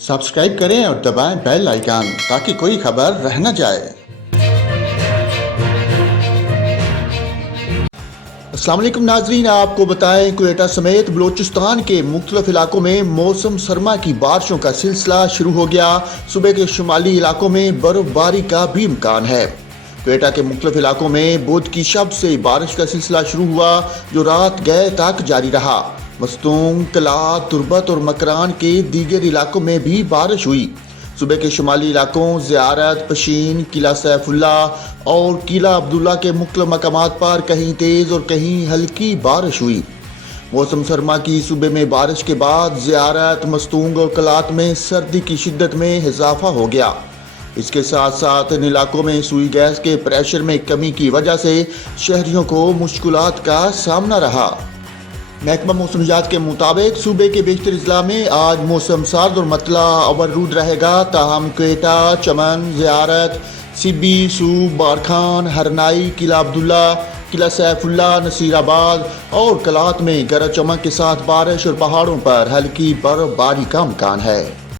Subscribe करें और दबाएं बेल आइकन ताकि कोई खबर रह न जाए। अस्सलाम वालेकुम नाजरीन, आपको बताएं क्वेटा समेत बलोचिस्तान के मुख्तलिफ इलाकों में मौसम सरमा की बारिशों का सिलसिला शुरू हो गया। सुबह के शुमाली इलाकों में बर्फबारी का भी इम्कान है। क्वेटा के मुख्तलिफ इलाकों में बुध की शब से बारिश का सिलसिला शुरू हुआ, जो रात गए तक जारी रहा। मस्तूंग, कलात, तुरबत और मकरान के दीगर इलाकों में भी बारिश हुई। सुबह के शुमाली इलाकों ज़ियारत, पशीन, किला सैफुल्ला और किला अब्दुल्ला के मुख्तलिफ मकामात पर कहीं तेज़ और कहीं हल्की बारिश हुई। मौसम सरमा की सुबह में बारिश के बाद ज़ियारत, मस्तूंग और कलात में सर्दी की शिद्दत में इजाफा हो गया। इसके साथ साथ इन इलाकों में सुई गैस के प्रेशर में कमी की वजह से शहरियों को मुश्किलात का सामना रहा। महकमा मौसमियात के मुताबिक सूबे के बेशतर अजला में आज मौसम सर्द और मतला अवरूद रहेगा। ताहम क्वेटा, चमन, ज़ियारत, सिब्बी, सूब, बारखान, हरनाई, किला अब्दुल्ला, किला सैफुल्ला, नसीराबाद और कलात में गरज चमक के साथ बारिश और पहाड़ों पर हल्की बर्फबारी का इम्कान है।